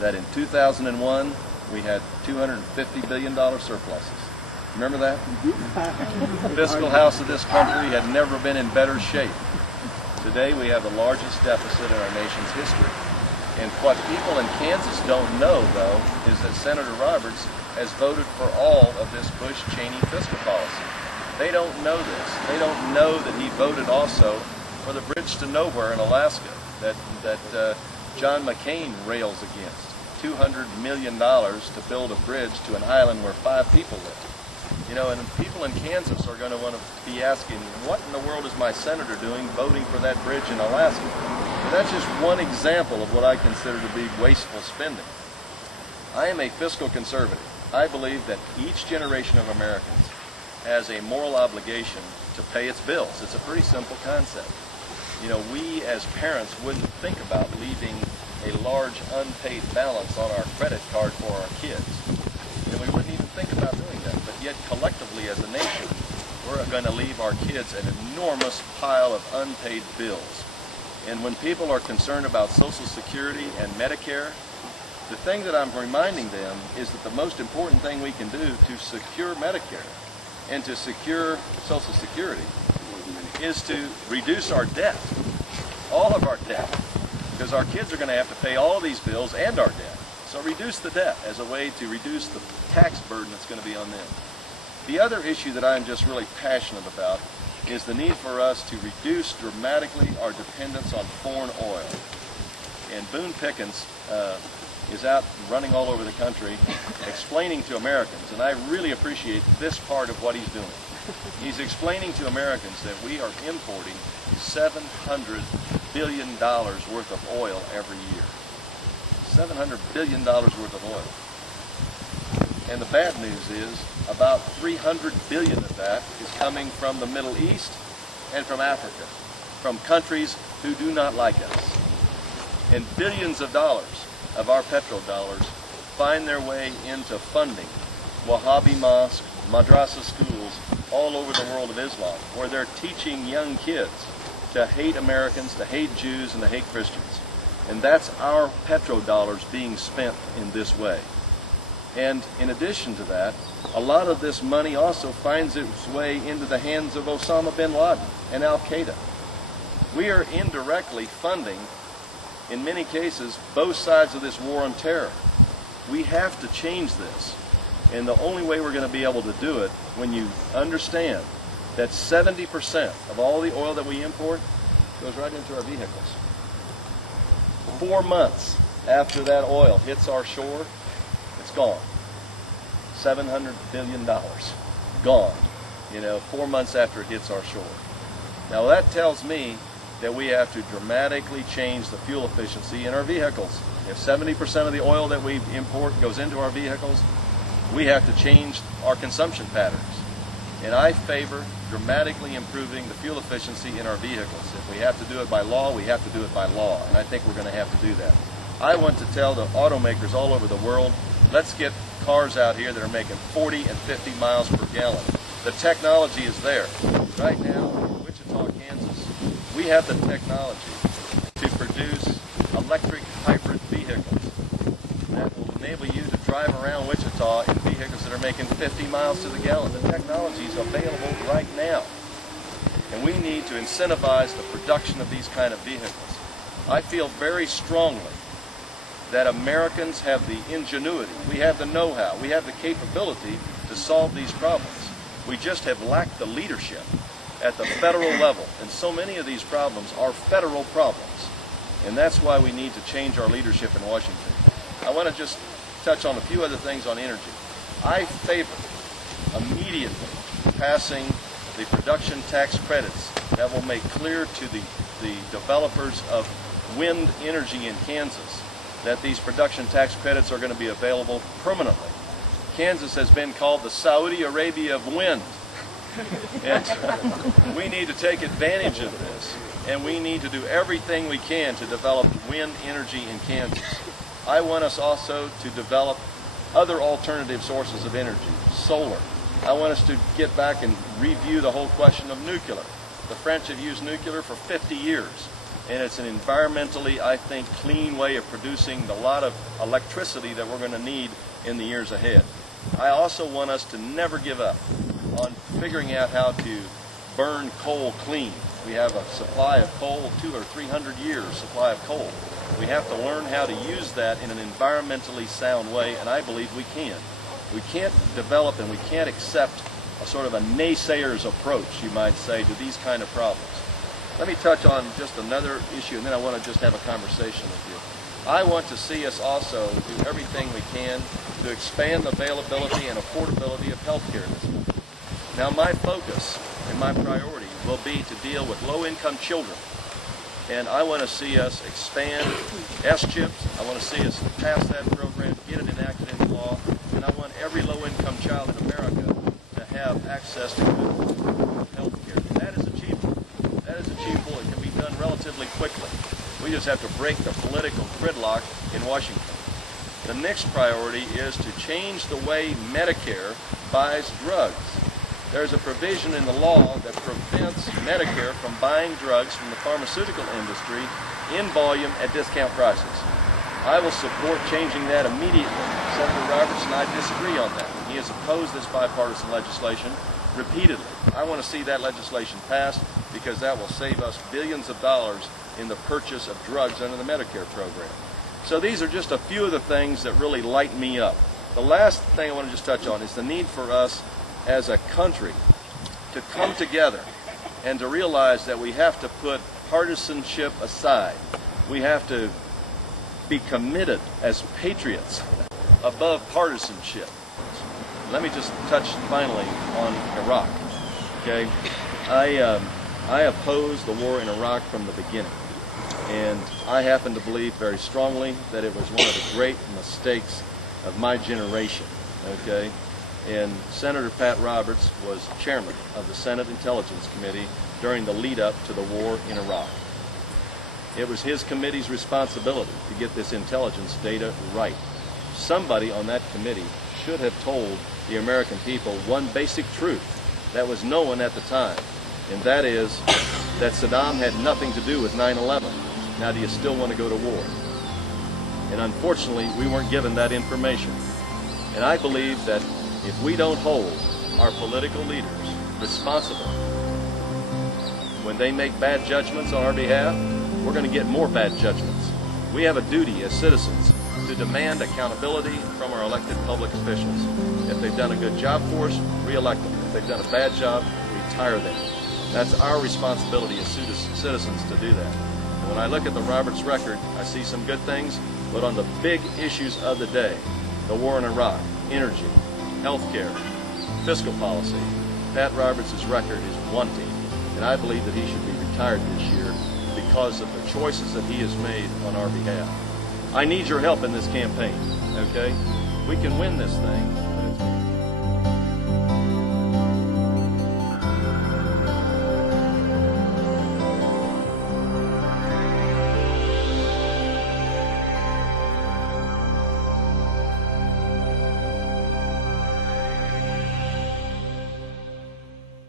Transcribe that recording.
that in 2001 we had $250 billion surpluses. Remember that? The fiscal house of this country had never been in better shape. Today we have the largest deficit in our nation's history. And what people in Kansas don't know, though, is that Senator Roberts has voted for all of this Bush-Cheney fiscal policy. They don't know this. They don't know that he voted also for the bridge to nowhere in Alaska that John McCain rails against. $200 million to build a bridge to an island where 5 people live. You know, and people in Kansas are going to want to be asking, what in the world is my senator doing voting for that bridge in Alaska? But that's just one example of what I consider to be wasteful spending. I am a fiscal conservative. I believe that each generation of Americans has a moral obligation to pay its bills. It's a pretty simple concept. You know, we as parents wouldn't think about leaving a large unpaid balance on our credit card for our kids. And we wouldn't even think about doing that. But yet collectively as a nation, we're going to leave our kids an enormous pile of unpaid bills. And when people are concerned about Social Security and Medicare, the thing that I'm reminding them is that the most important thing we can do to secure Medicare and to secure Social Security is to reduce our debt, all of our debt, because our kids are going to have to pay all of these bills and our debt. So reduce the debt as a way to reduce the tax burden that's going to be on them. The other issue that I'm just really passionate about is the need for us to reduce dramatically our dependence on foreign oil. And Boone Pickens is out running all over the country explaining to Americans, and I really appreciate this part of what he's doing. He's explaining to Americans that we are importing $700 billion worth of oil every year. $700 billion worth of oil. And the bad news is about $300 billion of that is coming from the Middle East and from Africa, from countries who do not like us. And billions of dollars of our petrodollars find their way into funding Wahhabi mosques, madrasa schools all over the world of Islam, where they're teaching young kids to hate Americans, to hate Jews, and to hate Christians. And that's our petrodollars being spent in this way. And in addition to that, a lot of this money also finds its way into the hands of Osama bin Laden and Al-Qaeda. We are indirectly funding, in many cases, both sides of this war on terror. We have to change this. And the only way we're going to be able to do it, when you understand that 70% of all the oil that we import goes right into our vehicles. 4 months after that oil hits our shore, it's gone. $700 billion gone, 4 months after it hits our shore. Now that tells me that we have to dramatically change the fuel efficiency in our vehicles. If 70% of the oil that we import goes into our vehicles, we have to change our consumption patterns. And I favor dramatically improving the fuel efficiency in our vehicles. If we have to do it by law, we have to do it by law. And I think we're going to have to do that. I want to tell the automakers all over the world, let's get cars out here that are making 40 and 50 miles per gallon. The technology is there. Right now in Wichita, Kansas, we have the technology to produce electric hybrid vehicles that will enable you to drive around Wichita in vehicles that are making 50 miles to the gallon. The technology is available right now. And we need to incentivize the production of these kind of vehicles. I feel very strongly that Americans have the ingenuity, we have the know-how, we have the capability to solve these problems. We just have lacked the leadership at the federal level. And so many of these problems are federal problems. And that's why we need to change our leadership in Washington. I want to just touch on a few other things on energy. I favor immediately passing the production tax credits that will make clear to the developers of wind energy in Kansas that these production tax credits are going to be available permanently. Kansas has been called the Saudi Arabia of wind. And we need to take advantage of this. And we need to do everything we can to develop wind energy in Kansas. I want us also to develop other alternative sources of energy, solar. I want us to get back and review the whole question of nuclear. The French have used nuclear for 50 years. and it's an environmentally, I think, clean way of producing a lot of electricity that we're going to need in the years ahead. I also want us to never give up on figuring out how to burn coal clean. We have a supply of coal, 200 or 300 years supply of coal. We have to learn how to use that in an environmentally sound way, and I believe we can. We can't develop and we can't accept a sort of a naysayer's approach, you might say, to these kind of problems. Let me touch on just another issue, and then I want to just have a conversation with you. I want to see us also do everything we can to expand the availability and affordability of health care in this country. Now, my focus and my priority will be to deal with low-income children. And I want to see us expand S-CHIPS. I want to see us pass that program, get it enacted into law, and I want every low-income child in America to have access to good health care. That is achievable. That is achievable. It can be done relatively quickly. We just have to break the political gridlock in Washington. The next priority is to change the way Medicare buys drugs. There's a provision in the law that prevents Medicare from buying drugs from the pharmaceutical industry in volume at discount prices. I will support changing that immediately. Senator Roberts and I disagree on that. He has opposed this bipartisan legislation repeatedly. I want to see that legislation passed because that will save us billions of dollars in the purchase of drugs under the Medicare program. So these are just a few of the things that really light me up. The last thing I want to just touch on is the need for us as a country to come together and to realize that we have to put partisanship aside. We have to be committed as patriots above partisanship. Let me just touch finally on Iraq. Okay, I opposed the war in Iraq from the beginning, and I happen to believe very strongly that it was one of the great mistakes of my generation. Okay. And Senator Pat Roberts was chairman of the Senate Intelligence Committee during the lead-up to the war in Iraq. It was his committee's responsibility to get this intelligence data right. Somebody on that committee should have told the American people one basic truth that was known at the time, and that is that Saddam had nothing to do with 9/11. Now, do you still want to go to war? And unfortunately, we weren't given that information. And I believe that if we don't hold our political leaders responsible when they make bad judgments on our behalf, we're going to get more bad judgments. We have a duty as citizens to demand accountability from our elected public officials. If they've done a good job for us, re-elect them. If they've done a bad job, retire them. That's our responsibility as citizens to do that. And when I look at the Roberts record, I see some good things, but on the big issues of the day, the war in Iraq, energy, healthcare, fiscal policy, Pat Roberts' record is wanting, and I believe that he should be retired this year because of the choices that he has made on our behalf. I need your help in this campaign, okay? We can win this thing.